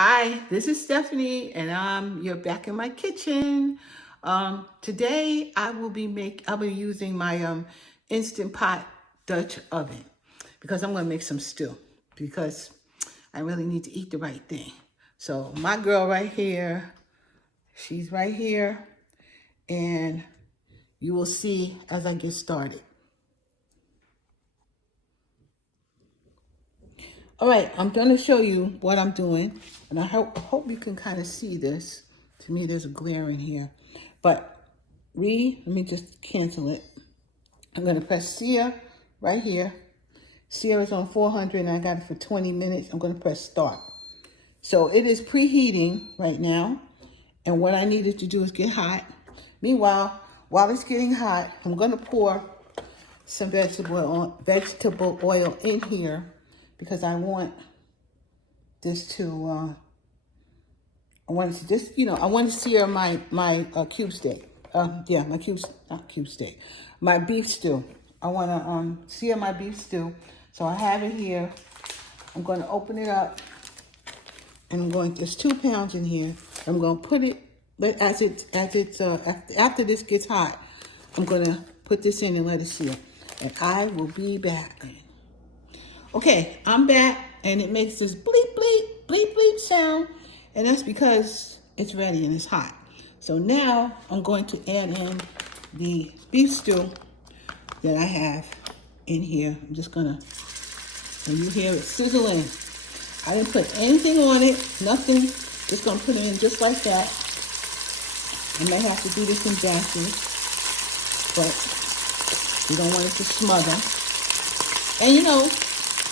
Hi, this is Stephanie, and you're back in my kitchen. Today I'll be using my instant pot Dutch oven because I'm gonna make some stew because I really need to eat the right thing. So my girl right here, she's right here, and you will see as I get started. All right, I'm going to show you what I'm doing, and I hope you can kind of see this. To me, there's a glare in here, but let me just cancel it. I'm going to press sear right here. Sear is on 400, and I got it for 20 minutes. I'm going to press start. So it is preheating right now, and what I needed to do is get hot. Meanwhile, while it's getting hot, I'm going to pour some vegetable oil in here, because I want this to, I want to sear my cube steak. My beef stew. I want to sear my beef stew. So I have it here. I'm going to open it up, and there's 2 pounds in here. I'm going to put it, after this gets hot, I'm going to put this in and let it sear. And I will be back. Okay, I'm back, and it makes this bleep, bleep, bleep, bleep sound, and that's because it's ready and it's hot. So now I'm going to add in the beef stew that I have in here. I'm just gonna, and you hear it sizzling. I didn't put anything on it, nothing, just gonna put it in just like that. I may have to do this in batches, but you don't want it to smother. And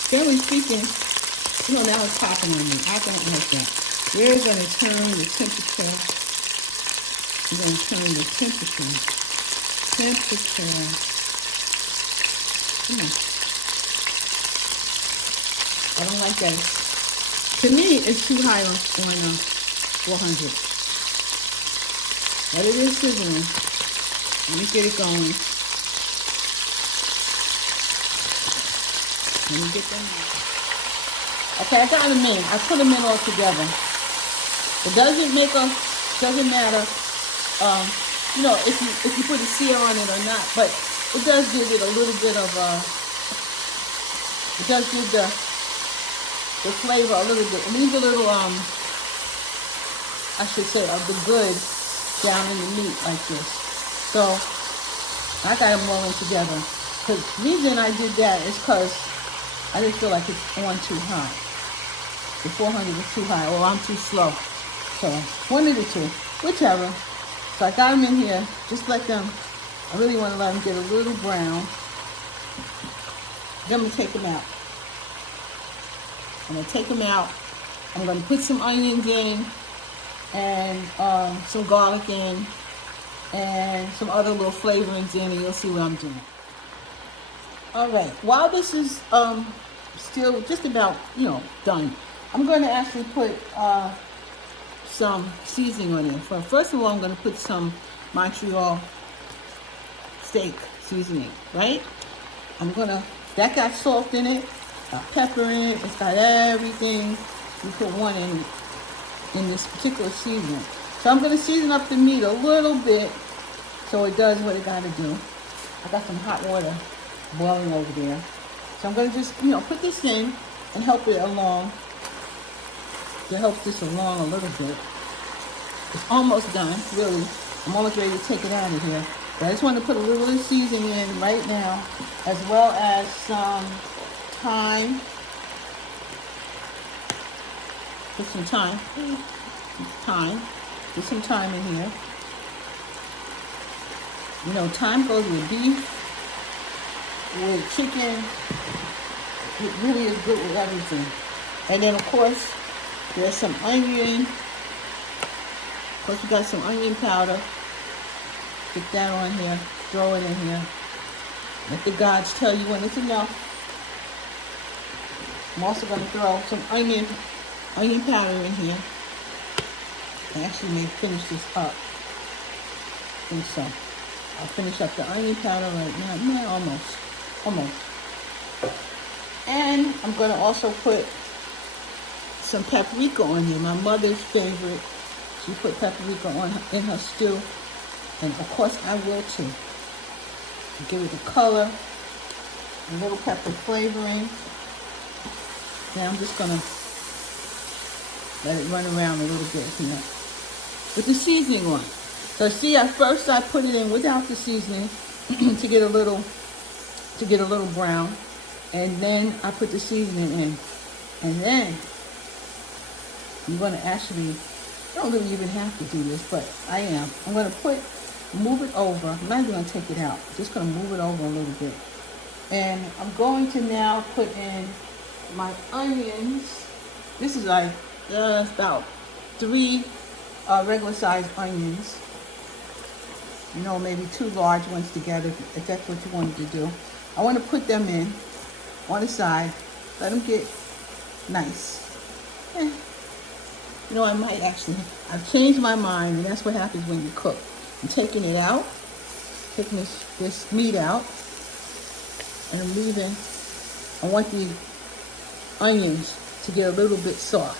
generally speaking, now it's popping on me. I don't like that. We're going to turn the temperature. I'm going to turn the temperature. I don't like that. To me, it's too high on 400. But it is sizzling. Let me get it going. Let me get them in. Okay, I got them in. I put them in all together. It doesn't matter, if you put a sear on it or not, but it does give it a little bit of, it does give the flavor a little bit. It leaves a little, I should say, of the good down in the meat like this. So, I got them rolling together. The reason I did that is because I didn't feel like it's on too high. The 400 is too high, or I'm too slow. So, one of the two, whichever. So I got them in here. Just let them, I really want to let them get a little brown. Then I'm going to take them out. I'm going to take them out. I'm going to put some onions in, and some garlic in, and some other little flavorings in, and you'll see what I'm doing. All right, while this is still just about, done, I'm going to actually put some seasoning on it. First of all, I'm going to put some Montreal steak seasoning, right? That got salt in it, got pepper in it, it's got everything you could want in this particular seasoning. So I'm going to season up the meat a little bit so it does what it got to do. I got some hot water boiling over there. So I'm going to just, put this in and help it along. To help this along a little bit. It's almost done, really. I'm almost ready to take it out of here. But I just want to put a little bit of seasoning in right now, as well as some thyme. Put some thyme. Put some thyme in here. Thyme goes with beef, with chicken. It really is good with everything. And then, of course, there's some onion. Of course, we got some onion powder. Get that on here. Throw it in here. Let the gods tell you when it's enough. I'm also going to throw some onion powder in here. I actually may finish this up. I think so. I'll finish up the onion powder right now. No, almost. And I'm going to also put some paprika on there, my mother's favorite. She put paprika on in her stew, and of course I will too. Give it the color, a little pepper flavoring. Now I'm just gonna let it run around a little bit here with the seasoning on. So see, at first I put it in without the seasoning to get a little brown, and then I put the seasoning in, and then I'm gonna actually, I don't really even have to do this, but I am. I'm gonna move it over. I'm not even gonna take it out. Just gonna move it over a little bit, and I'm going to now put in my onions. This is like about 3 regular sized onions. You know, maybe 2 large ones together, if that's what you wanted to do. I want to put them in on the side, let them get nice. You know, I've changed my mind, and that's what happens when you cook. I'm taking it out, taking this meat out, and I'm leaving. I want the onions to get a little bit soft.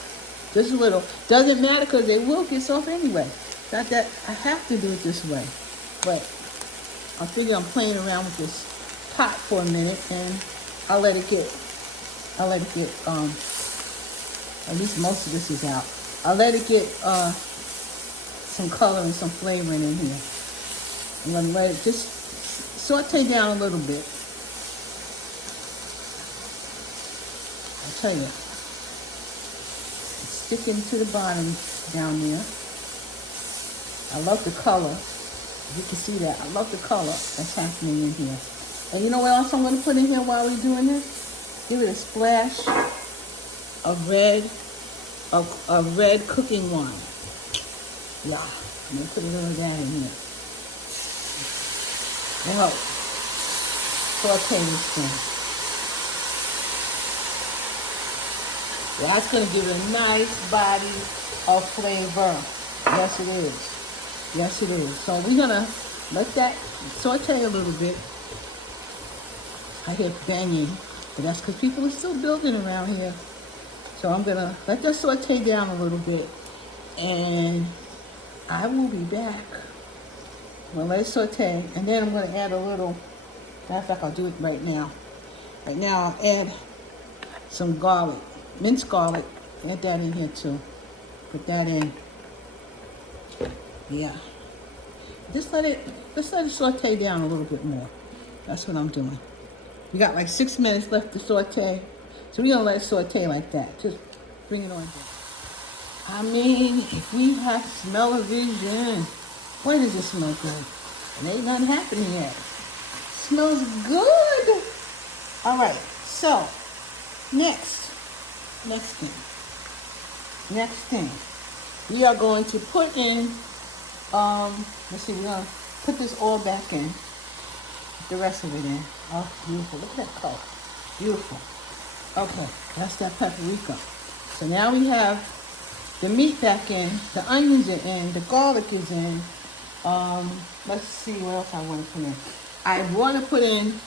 Just a little. Doesn't matter, because they will get soft anyway. Not that I have to do it this way. But I figure I'm playing around with this pot for a minute, and I'll let it get, at least most of this is out. I'll let it get some color and some flavoring in here. I'm gonna let it just saute down a little bit. I'll tell you, it's sticking to the bottom down there. I love the color. You can see that. I love the color that's happening in here. And you know what else I'm going to put in here while we're doing this? Give it a splash of red cooking wine. Yeah, I'm going to put a little of that in here. To help saute this thing. That's going to give it a nice body of flavor. Yes, it is. Yes, it is. So we're going to let that saute a little bit. I hear banging, but that's because people are still building around here. So I'm going to let that saute down a little bit, and I will be back. I'm going to let it saute, and then I'm going to add a little, matter of fact, I'll do it right now. Right now, I'll add some garlic, minced garlic. Add that in here too. Put that in. Yeah. Just let it saute down a little bit more. That's what I'm doing. We got like 6 minutes left to saute. So we're gonna let it saute like that. Just bring it on down. I mean, if we have smell-o-vision, boy, does it smell good. And ain't nothing happening yet. Smells good. All right, so next thing, we are going to put in, let's see, we're going to put this all back in, the rest of it in. Oh, beautiful. Look at that color. Beautiful. Okay, that's that paprika. So now we have the meat back in, the onions are in, the garlic is in. Let's see what else I want to put in. I want to put in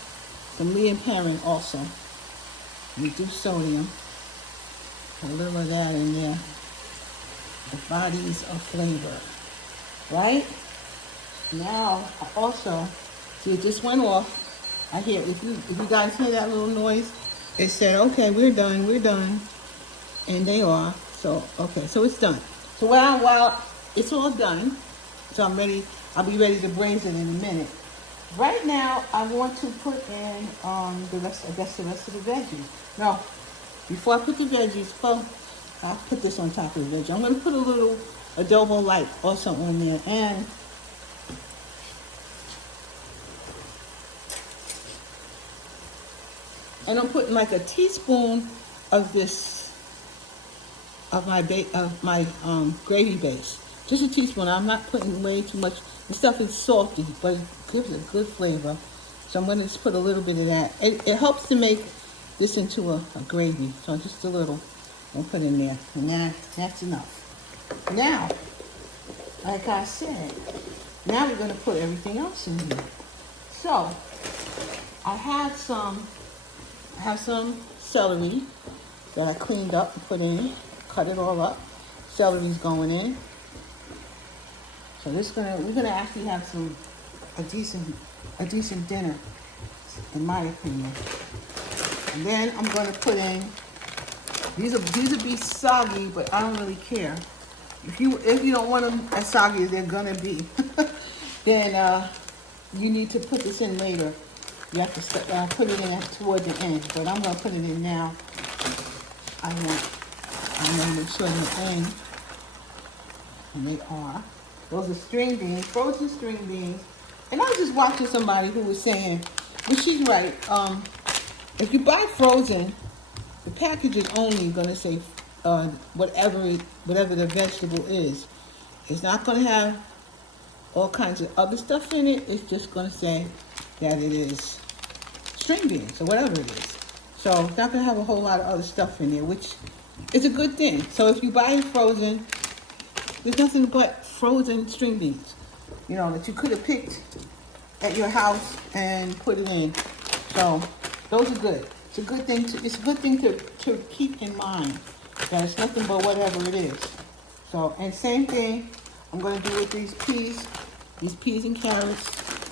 some Lee and Herring also. Reduced sodium. Put a little of that in there. The bodies of flavor. Right? Now, I also, see, it just went off. I hear, if you guys hear that little noise, it said, okay, we're done. And they are. So, okay, so it's done. So while it's all done, so I'll be ready to braise it in a minute. Right now, I want to put in the rest of the veggies. Now, before I put the veggies, well, I'll put this on top of the veggie. I'm going to put a little adobo light also on there, and I'm putting like a teaspoon of this, of my gravy base. Just a teaspoon. I'm not putting way too much. The stuff is salty, but it gives a good flavor. So I'm going to just put a little bit of that. It helps to make this into a gravy. So just a little I'll put in there. And that's enough. Now, like I said, now we're going to put everything else in here. So, I have some celery that I cleaned up and put in, cut it all up. Celery's going in. So we're gonna actually have a decent dinner, in my opinion. And then I'm gonna put in, these will be soggy, but I don't really care. If you don't want them as soggy as they're gonna be, then you need to put this in later. You have to put it in toward the end, but I'm gonna put it in now. I'm gonna make sure they're in, and they are. Those are string beans, frozen string beans. And I was just watching somebody who was saying, but she's right. If you buy frozen, the package is only gonna say whatever the vegetable is. It's not gonna have all kinds of other stuff in it. It's just gonna say that it is string beans or whatever it is. So it's not gonna have a whole lot of other stuff in there, which is a good thing. So if you buy it frozen, there's nothing but frozen string beans, that you could have picked at your house and put it in. So those are good. It's a good thing to keep in mind that it's nothing but whatever it is. So, and same thing I'm going to do with these peas and carrots.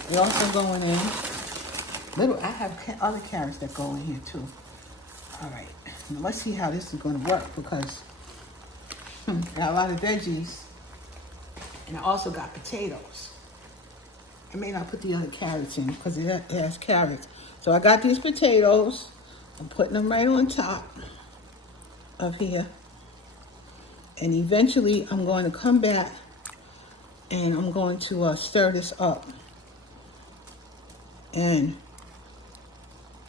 They're also going in. I have other carrots that go in here too. All right, now let's see how this is going to work, because I got a lot of veggies, and I also got potatoes. I may not put the other carrots in because it has carrots. So I got these potatoes. I'm putting them right on top of here. And eventually I'm going to come back and I'm going to stir this up and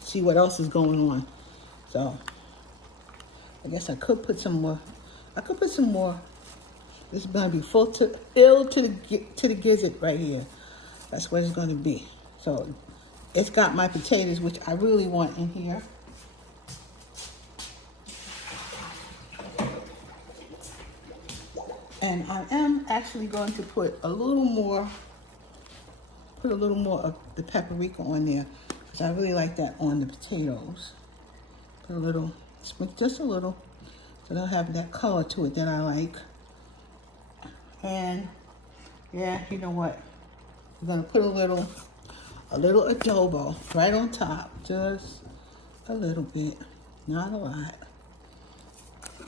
see what else is going on. So I guess I could put some more. This is going to be filled to the gizzard right here. That's what it's going to be. So it's got my potatoes, which I really want in here. And I am actually going to put a little more of the paprika on there, because I really like that on the potatoes. Put a little, just a little, so they'll have that color to it that I like. And yeah, you know what? I'm gonna put a little adobo right on top, just a little bit, not a lot.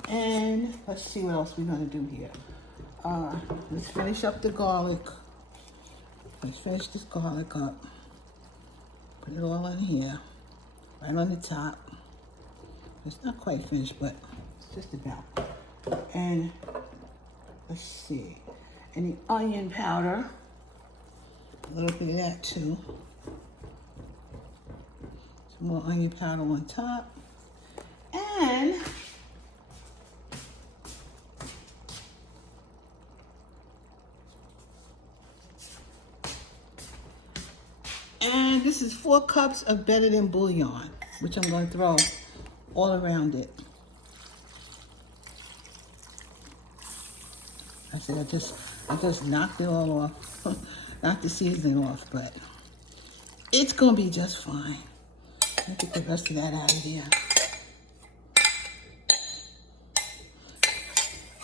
And let's see what else we're gonna do here. Let's finish up the garlic. Let's finish this garlic up. Put it all in here, right on the top. It's not quite finished, but it's just about. And let's see, and the onion powder. A little bit of that too. Some more onion powder on top. And this is 4 cups of better than bouillon, which I'm going to throw all around it. I said I just knocked it all off. Knocked the seasoning off, but it's gonna be just fine. Let me get the rest of that out of here.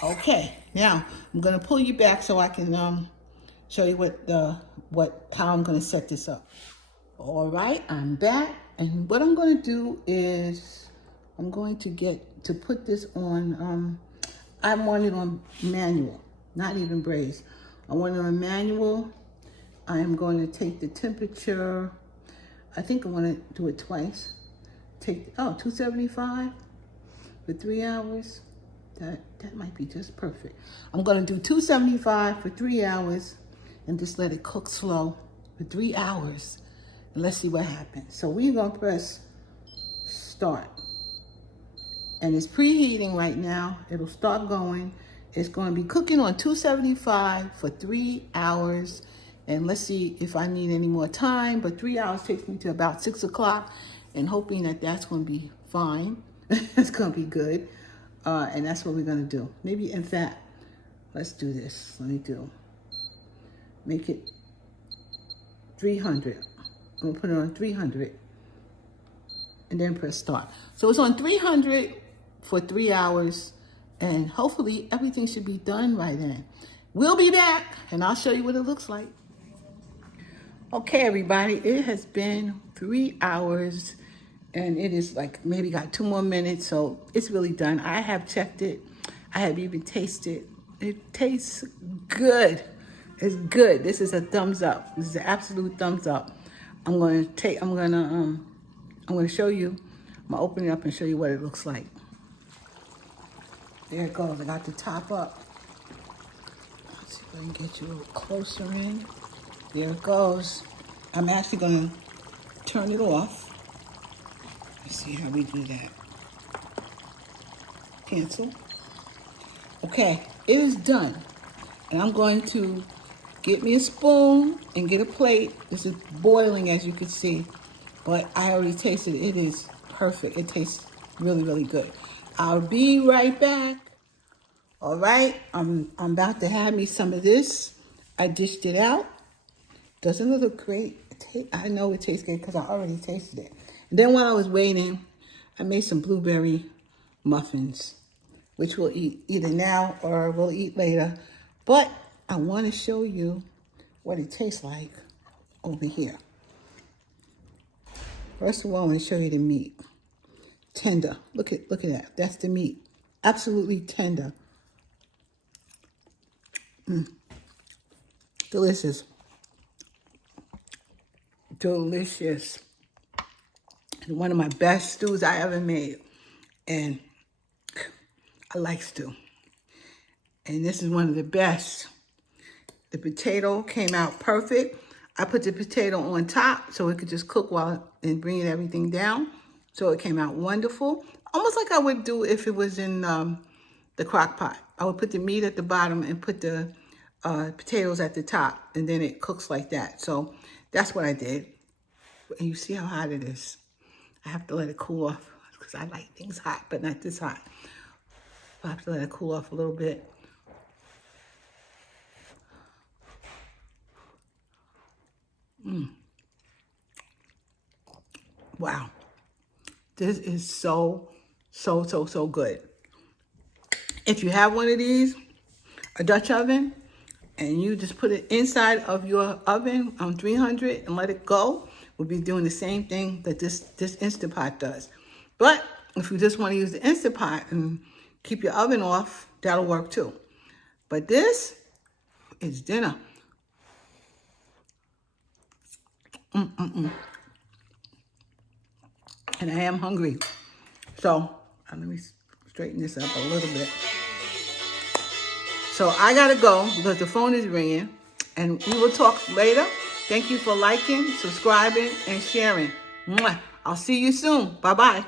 Okay, now I'm gonna pull you back so I can show you how I'm gonna set this up. All right, I'm back, and what I'm gonna do is I'm going to put this on. I want it on manual, not even braised. I want it on manual. I am going to take the temperature. I think I want to do it twice. 275 for 3 hours. That might be just perfect. I'm going to do 275 for 3 hours and just let it cook slow for 3 hours. And let's see what happens. So we're going to press start. And it's preheating right now. It'll start going. It's going to be cooking on 275 for 3 hours. And let's see if I need any more time. But 3 hours takes me to about 6 o'clock. And hoping that that's going to be fine. It's going to be good. And that's what we're going to do. Maybe, in fact, let's do this. Make it 300. I'm going to put it on 300. And then press start. So it's on 300 for 3 hours. And hopefully everything should be done by then. We'll be back and I'll show you what it looks like. Okay, everybody, it has been 3 hours and it is like maybe got 2 more minutes, so it's really done. I have checked it. I have even tasted it. It tastes good. It's good. This is a thumbs up. This is an absolute thumbs up. I'm gonna show you. I'm gonna open it up and show you what it looks like. There it goes. I got the top up. Let's see if I can get you a little closer in. There it goes. I'm actually gonna turn it off. Let's see how we do that. Cancel. Okay, it is done. And I'm going to get me a spoon and get a plate. This is boiling, as you can see, but I already tasted it. It is perfect. It tastes really, really good. I'll be right back. All right, I'm about to have me some of this. I dished it out. Doesn't it look great? I know it tastes good because I already tasted it. And then while I was waiting, I made some blueberry muffins, which we'll eat either now or we'll eat later. But I want to show you what it tastes like over here. First of all, I'm going to show you the meat. Tender. Look at that. That's the meat. Absolutely tender. Delicious. Delicious. One of my best stews I ever made. And I like stew. And this is one of the best. The potato came out perfect. I put the potato on top so it could just cook while and bring everything down. So it came out wonderful. Almost like I would do if it was in the crock pot. I would put the meat at the bottom and put the potatoes at the top, and then it cooks like that. So that's what I did. And you see how hot it is. I have to let it cool off because I like things hot, but not this hot. I have to let it cool off a little bit. Wow. This is so good. If you have one of these, a Dutch oven, and you just put it inside of your oven on 300 and let it go, we'll be doing the same thing that this Instant Pot does. But if you just want to use the Instant Pot and keep your oven off, that'll work too. But this is dinner. And I am hungry. So let me straighten this up a little bit. So I gotta go because the phone is ringing, and we will talk later. Thank you for liking, subscribing, and sharing. Mwah. I'll see you soon. Bye-bye.